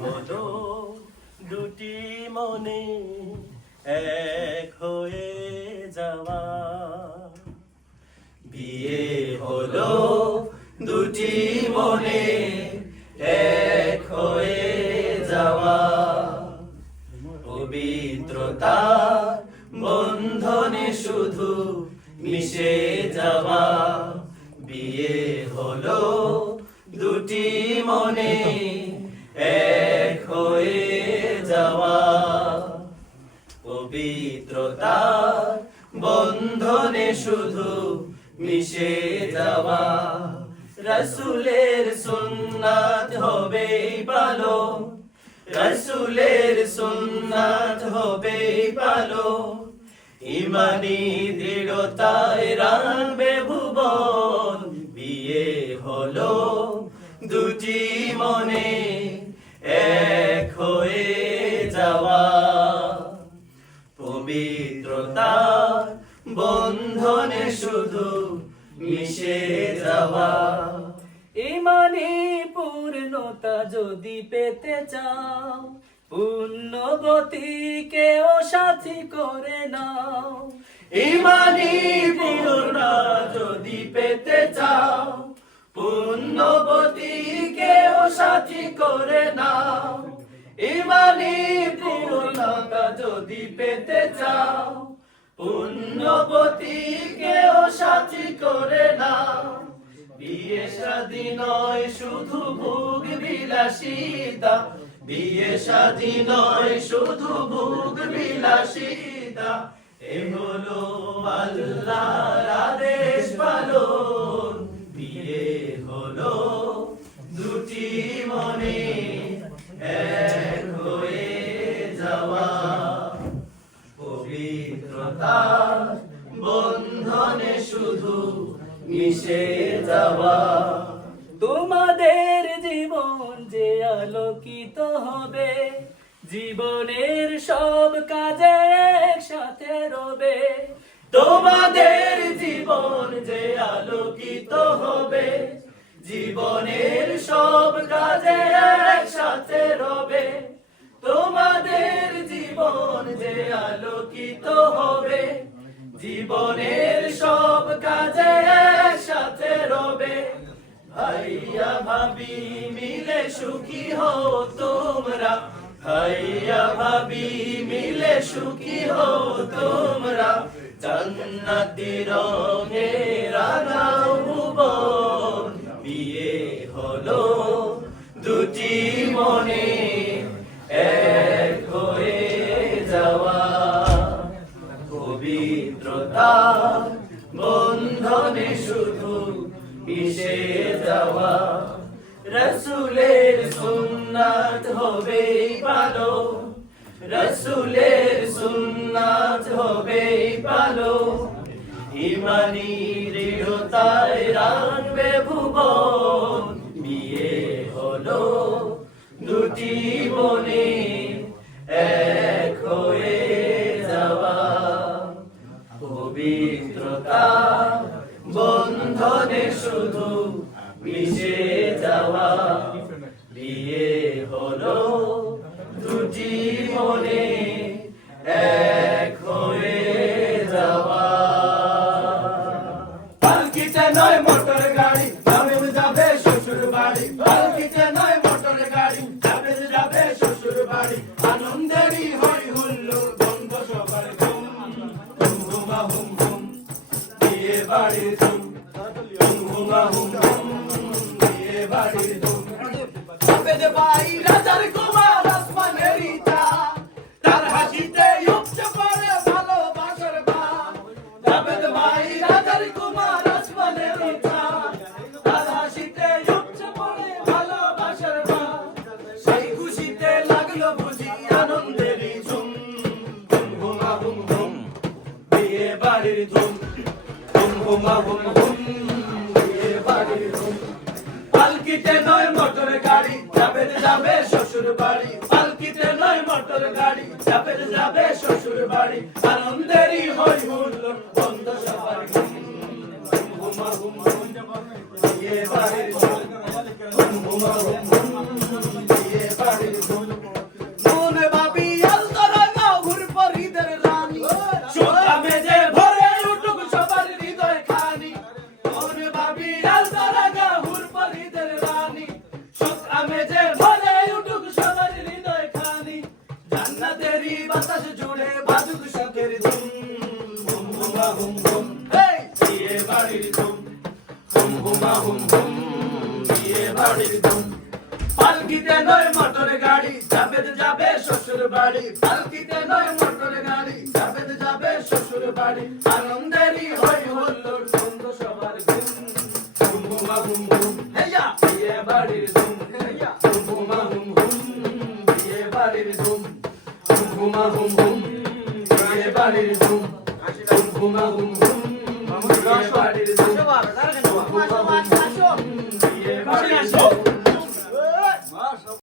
হলো দুটি মনে এক হয়ে যাওয়া। বিয়ে হলো দুটি মনে এক হয়ে যাওয়া। পবিত্রতা বন্ধনে শুধু মিশে যাওয়া। বিয়ে হলো দুটি মনে এক পবিত্রতা। বন্ধনে শুধু মিশে যাওয়া। রসুলের সুন্নাত হবে ভালো। রসুলের সুন্নাত হবে ভালো। ইমানি দৃঢ়তায় রাখবে ভুবন, বিয়ে হলো দুটি মনে। এক বন্ধনে শুধু মিশে যাওয়া। ইমানি পূর্ণতা যদি পেতে চাও পুণ্যবতীকেও সাথী করে নাও। ইমানি পূর্ণা যদি পেতে চাও পুণ্যবতীকেও সাথী করে নাও। ইমানি পূর্ণতা যদি পেতে চাও পুণ্যবতীকেও সাথী করে না। বিয়ে নয়, শুধু ভোগ বিয়ে শুধু ভোগ বিলাসিতা। এ হলো আল্লাহর যাওয়া। তোমাদের জীবন যে আলোকিত হবে, জীবনের সব কাজে একসাথে রবে। তোমাদের জীবন যে আলোকিত হবে, জীবনের সব কাজে একসাথে রবে। তোমাদের জীবন যে আলোকিত হবে, জীবনের ভাইয়া ভাবি মিলে সুখী হো তোমরা। হাইয়া ভাবি মিলে সুখী হো তোমরা। জান্নাতি রঙে ভুবন, বিয়ে হলো দুটি মনে যাওয়া রসুলের সুন্নাত হবে ভালো। রসুলের সুন্নাত হবে ভালো। ইমানি দৃঢ়তায় বিয়ে হলো দুটি বনে হলো দুটি মনে এক হয়ে যাওয়া নয় মোটর গাড়ি যাবে যাবে বাড়ি নয় মোটর গাড়ি যাবে শ্বশুর বাড়ি আনন্দেরই হই বন্ধ হুম বিয়ে বাড়ির ধুম হুম হুমা হুম হুম বিয়ে বাড়ির ধুম পালকিতে নয় মোটর গাড়ি, যাবে যাবে শ্বশুর বাড়ি। পালকিতে নয় মোটর গাড়ি, যাবে যাবে শ্বশুর বাড়ি। আনন্দেরই হই হুল্লোড় বন্ধ সবার। হুমা হুম হুম বিয়ে বাড়ির ধুম হুম হুমা হুম বাড়ির ধুম পালকিতে নয় মোটর গাড়ি যাবে যাবে শ্বশুর বাড়ি। পালকিতে নয় মোটর গাড়ি যাবে যাবে শ্বশুর বাড়ি। আনন্দেরই হই হল্লোর ছন্দ সবার ঘুম। ঘুম ঘুম ঘুম বিয়ে বাড়ির ধুম হেয়া ঘুম ঘুম ঘুম, বিয়ে বাড়ির ধুম ঘুম। ঘুমা ঘুম ঘুম, বিয়ে বাড়ির ধুম ঘুম ঘুম ঘুম, বিয়ে বাড়ির